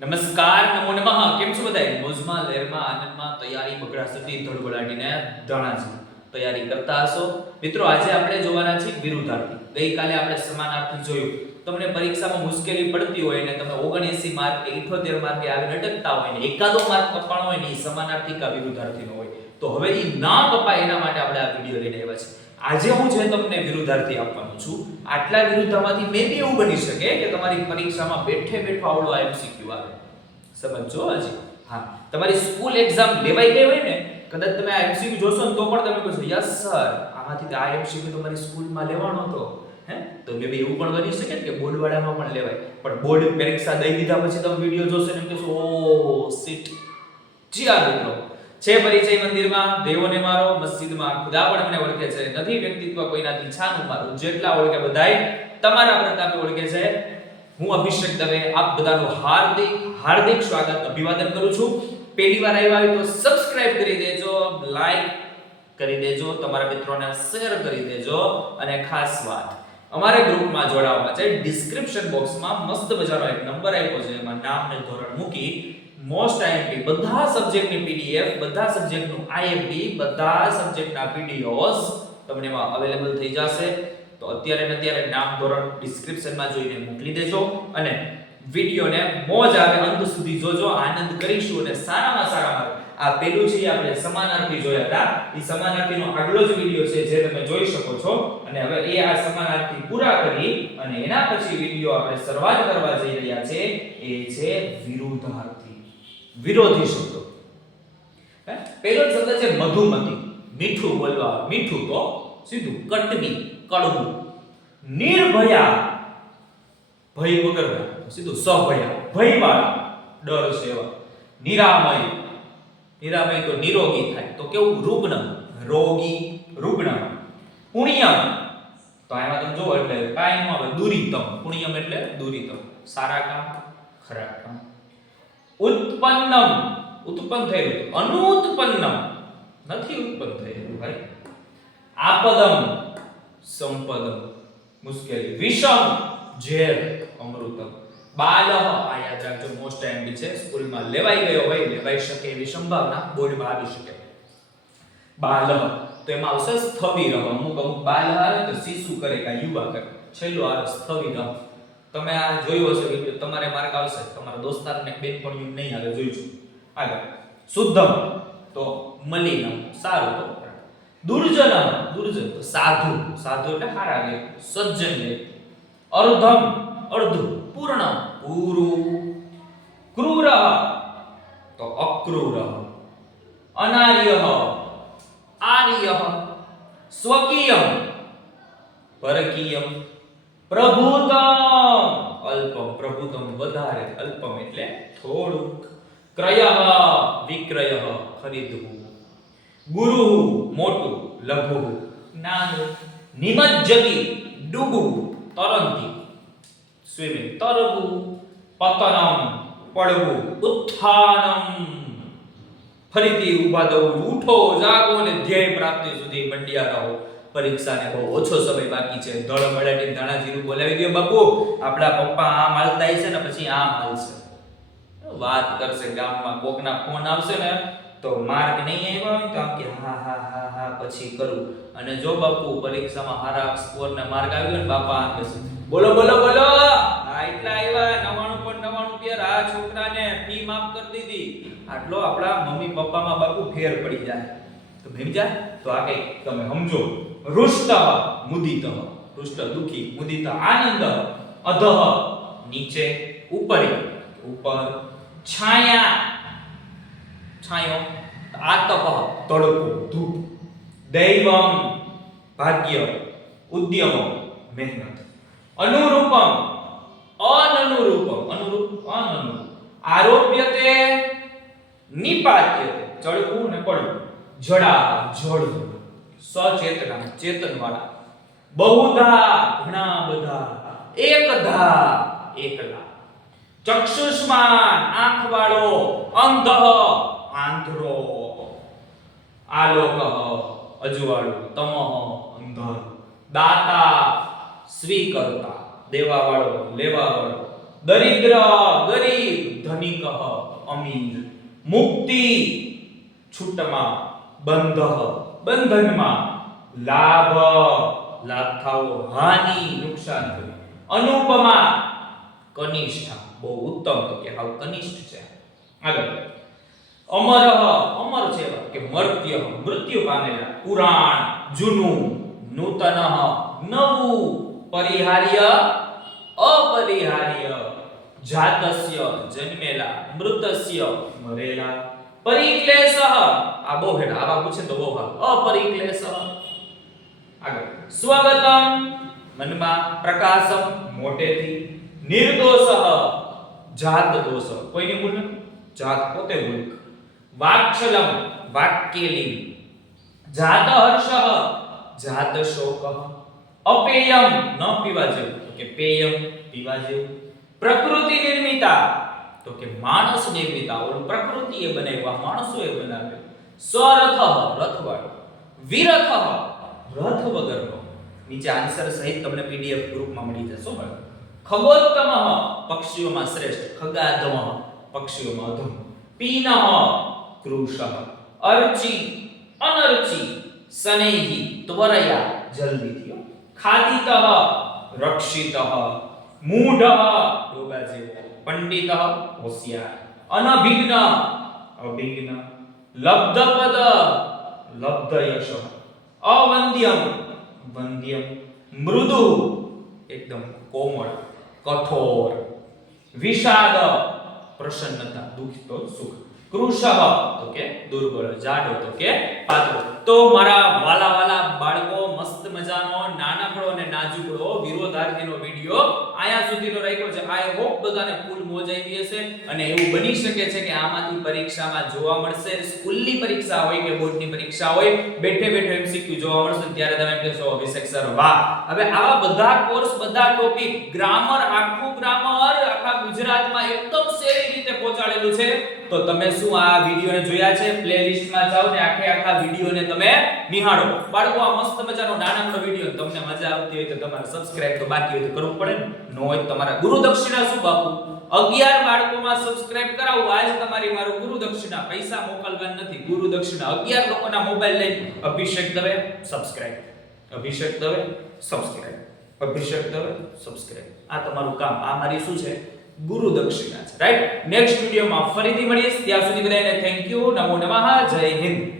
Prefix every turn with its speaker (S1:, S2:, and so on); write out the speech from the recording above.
S1: નમસ્કાર, નમો નમઃ. કેમ છો બધાય? મોજમાં, લહેરમાં, આનંદમાં, તૈયારી બગડા બગડાસટી ધડબડાટીને ધણાજી તૈયારી કરતા હશો. મિત્રો, આજે આપણે જોવાના છે વિરુદ્ધાર્થી. ગઈકાલે આપણે સમાનાર્થી જોયું. તમને પરીક્ષામાં મુશ્કેલી પડતી હોય ને તમે 79 માર્ક કે 78 માર્કે આવીને અટકતા હોય ને એકાદો માર્ક કપાણો હોય ને એ સમાનાર્થી કા વિરુદ્ધાર્થીનો હોય. તો હવે એ ના કપાય એના માટે આપણે આ વિડિયો લઈને આવ્યા છે આજે હું છે તમને વિરુદ્ધાર્થી આપવાનું છું, આટલા વિરુદ્ધામાંથી મે બી એવું બની શકે કે તમારી પરીક્ષામાં બેઠે બેઠો આવડો MCQ આવે. સમજો હજી. હા, તમારી સ્કૂલ એક્ઝામ લેવાઈ ગઈ હોય ને, કદાચ તમે આ એમસીક્યુ જોશો ને તો પણ તમે કહેશો યસ સર આમાંથી આ એમસીક્યુ તમારી સ્કૂલમાં લેવાનો હતો. હે? તો મે બી એવું પણ બની શકે કે બોર્ડ વાળામાં પણ લેવાય. પણ બોર્ડ પરીક્ષા દઈ દીધા પછી તમે વિડિયો જોશો ને એમ કહેશો ઓ સીટ જી આ મિત્રો. છે પરિચય મંદિરમાં, દેવોને મારો, મસ્જિદમાં ખુદા પણ મને ઓળખે છે. નથી વ્યક્તિત્વ કોઈનાથી છાનું મારું. જેટલા ઓળખે બધાય તમારા પ્રતાપે ઓળખે છે. હું અભિષેક દવે આપ બધાનું હાર્દિક હાર્દિક સ્વાગત, અભિવાદન કરું છું. પહેલી વાર આવ્યા હોય તો સબસ્ક્રાઇબ કરી દેજો લાઈક કરી દેજો, તમારા મિત્રોને શેર કરી દેજો. અને ખાસ વાત, અમારા ગ્રુપમાં જોડાવા છે. ડિસ્ક્રિપ્શન બોક્સમાં મસ્ત મજાનો એક નંબર આપ્યો છે. એમાં નામ ને ધોરણ મૂકી મોસ્ટ આઈએમપી બધા સબ્જેક્ટની પીડીએફ બધા સબ્જેક્ટનું આઈએમપી બધા સબ્જેક્ટના પીડીઓસ તમને એમાં અવેલેબલ થઈ જશે. તો અત્યારે ને અત્યારે નામ ધોરણ ડિસ્ક્રિપ્શનમાં જોઈને મોકલી દેજો અને વિડીયોને મોજ આવે, અંત સુધી જોજો, આનંદ કરીશું અને સારામાં સારા આ પેલું છે આપણે સમાનાર્થી જોયા હતા. એ સમાનાર્થીનો આગલો જ વીડિયો છે જે તમે જોઈ શકો છો. અને હવે એ આ સમાનાર્થી પૂરા કરી અને એના પછી વીડિયો આપણે શરૂઆત કરવા જઈ રહ્યા છે. એ છે વિરુદ્ધાર્થી. વિરોધી શબ્દો? પહેલો શબ્દ છે મધુમતી. મીઠું બોલવા, મીઠું તો સીધું કટવી કડવું. નિર્ભયા, ભય વગર સીધું સભયા. ભયવાળા, ડર સેવા. નિરામય. નિરામય તો નિરોગી થાય. તો કેવું? રૂગ્ન રોગી, રુગ્ણ. પુણ્યમ. તો એમાં તમે જોવો એટલે કાયમ આવે દુરીતમ. પુણ્યમ એટલે દુરીતમ. સારા કામ, ખરાબ કામ. ઉત્પન્નમ. ઉત્પન્ન થયેલું અનુત્પન્નમ. નથી ઉત્પન્ન થયેલું, ભાઈ. આપદમ. સંપદમ. મુશ્કેલી. વિષમ. ઝેર. અમૃતમ. બાલહ. આયા જાજો મોસ્ટ એમ્બી છે. સ્કૂલમાં લેવાઈ ગયો હોય, લેવાઈ શકે એવી સંભાવના બોર્ડમાં આવી શકે. બાલહ. તો એમાં આવશે સ્થવિરહ. અમુક અમુક બાલ આવે તો શિશુ કરે કા યુવા કરે. છેલ્લું આવે સ્થવિર તમે આ જોયું હશે વિડિયો તમારે માર્ક આવશે. તમારા દોસ્તારને બેન પણ નહીં આવે જોઈશું આગળ શુદ્ધમ. તો મલિનમ. સારું તો દુર્જનમ. દુર્જન. તો સાધુ. સાધુ એટલે હારા લે. સજ્જન લે. અર્ધમ. અર્ધું. પૂર્ણ પૂરું. ક્રૂર. તો અક્રૂર. અનાર્ય આર્ય સ્વકીયમ. પરકીયમ. પ્રભુતમ અલ્પમ પ્રભુતમ વધારે અલ્પમ એટલે થોડુંક. ક્રય વિક્રય ખરીદવું. ગુરુ મોટું લઘુ. નાનું. નિમજ્જતિ ડૂબવું તરંતી. સ્વિમિંગ તરવું પતનમ પડવું ઉત્થાનમ. ફરીથી ઊભા થવું ઉઠો જાગો અને ધ્યેય પ્રાપ્તિ સુધી મંડ્યા રહો. પરીક્ષાને બહુ ઓછો સમય બાકી છે. ધળ મળાટી ધાણાજીરું બોલાવી દો બાપુ. આપણા પપ્પા આ માલતા છે ને પછી આ માલશે વાત કરશે ગામમાં, કોકના ફોન આવશે ને તો માર્ક નહીં આવ્યા હોય તો આમ કે હા હા હા હા, પછી કરું. અને જો બાપુ પરીક્ષામાં હારા સ્કોર ને માર્ક આવ્યો ને બાપા આમ કહેશે. બોલો બોલો બોલો! આ એટલા આવ્યા, નવાણું પણ નવાણું પેર આ છોકરાને ફી માફ કરી દીધી. આટલો આપણા મમ્મી પપ્પામાં બાપુ ફેર પડી જાય. તો ભેમ જાય તો આ કઈ તમે સમજો. રુષ્ટ મુદિત. રુષ્ટ દુખી, મુદિત આનંદ, અધઃ નીચે ઉપર. ઉપર છાયા. છાયો, આતપ, તડકો, ધૂપ. દૈવમ ભાગ્ય, ઉદ્યમ, મહેનત. અનુરૂપમ, અનનુરૂપમ. અનુરૂપ, અનનુરૂપ. આરોપ્યતે નિપાત્યતે ચડવું ને પડવું. જડા, જડવું. સચેતના ચેતનવાળા. બહુધા, ઘણા બધા. એકધા, એકલા. ચક્ષુષ્માન આંખ વાળો અંધ આંધળો આલોક, અજવાળું, તમ અંધર દાતા, સ્વીકર્તા. દેવા વાળો લેવા વાળો દરિદ્ર, ગરીબ, ધનિક, અમીર. મુક્તિ, છૂટમાં, બંધ. બંધનમાં લાભ લાભ થાવો હાનિ, નુકસાન થયું. અનુપમા કનિષ્ઠ, બહુ ઉત્તમ તો કે હાવ કનિષ્ઠ છે. આગળ. અમર અમર છે કે મર્ત્ય, મૃત્યુ પામેલા, પુરાણ, જૂનું, નૂતન, નવું, પરિહાર્ય, અપરિહાર્ય, જાતસ્ય, જન્મેલા, મૃતસ્ય, મરેલા. પરિક્લેશ. આ બહુ હેડ, આવા પૂછે તો બહુ હાલ. અપરિક્લેશ. આગળ. સ્વાગતમ મનમાં પ્રકાશમ મોટેથી નિર્દોષ. જાત દોષ. કોઈની ભૂલ નથી? જાત પોતે ભૂલ. વાક્ષલમ વાક્યલિંગ જાત હર્ષ. જાત શોક. અપેયમ ન પીવા જેવું. કે પેયમ પીવા જેવું. પ્રકૃતિ નિર્મિતા. તો કે માણસ નિર્મિતા ઓલું પ્રકૃતિએ બનાવ્યા માણસોએ બનાવ્યો. સ્વરથ રથવાળો વિરથ, રથ વગરનો. નીચે આન્સર સહિત તમને પીડીએફ ગ્રુપમાં મળી જશે બરાબર ખગોત્તમ, પક્ષીઓમાં શ્રેષ્ઠ. ખગાધમ, પક્ષીઓમાં અધમ. પીન, કૃષ. અર્ચી, અનર્ચી. સનેહી, ત્વરયા જલ્દીથી ખાદિત, રક્ષિત. મૂઢ ડોબા જેવો પંડિત હોશિયાર. અનભિજ્ઞ અભિજ્ઞ લબ્ધપદ. લબ્ધ યશ. અવંદ્યમ. વંદ્યમ. મૃદુ. એકદમ કોમળ કઠોર વિષાદ પ્રસન્નતા દુઃખ તો સુખ. કૃષ તો કે દુર્બળ જાડો તો કે પાતળો. તો મારા વાલા વાલા બાળકો મસ્ત મજાનો નાનકડો અને નાજુકડો વિરોધાર્થીનો વિડિયો આયા સુધીનો રાખ્યો છે. આઈ હોપ બધાને ફૂલ મોજ આવી હશે અને એવું બની શકે છે કે આમાંથી પરીક્ષામાં જોવા મળશે. સ્કૂલની પરીક્ષા હોય કે બોર્ડની પરીક્ષા હોય, બેઠે બેઠે એમસીક્યુ જોવા મળશે ત્યારે તમે કહેશો, અભિષેક સર, વાહ. હવે આવા બધા કોર્સ બધા ટોપિક ગ્રામર આખું ગ્રામર આખા ગુજરાતમાં એકદમ સેરી રીતે પહોંચાડેલું છે. તો તમે શું આ વિડિયોને જોયા છે? પ્લેલિસ્ટમાં જાઓ ને આખે આખા વિડિયોને તમે નિહાળો. બાળકો, આ મસ્ત મજાનો નાનકડો વિડિયો. તમને મજા આવતી હોય તો તમારે સબસ્ક્રાઇબ તો બાકી હોય તો કરવું પડે ને. નો હોય તમારા ગુરુ દક્ષિણા શું બાપુ? 11 બાળકોમાં સબસ્ક્રાઇબ કરાવો. આજ તમારી મારું ગુરુ દક્ષિણા. પૈસા મોકલવા નથી. ગુરુ દક્ષિણા. 11 લોકોના મોબાઈલ લઈ Abhishek Dave subscribe Abhishek Dave subscribe Abhishek Dave subscribe આ તમારું કામ. આ મારી શું છે? ગુરુ દક્ષિણા છે. રાઈટ નેક્સ્ટ વિડીયોમાં ફરીથી મળીએ. ત્યાં સુધી બધાને થેન્ક યુ નમો નમઃ. જય હિન્દ.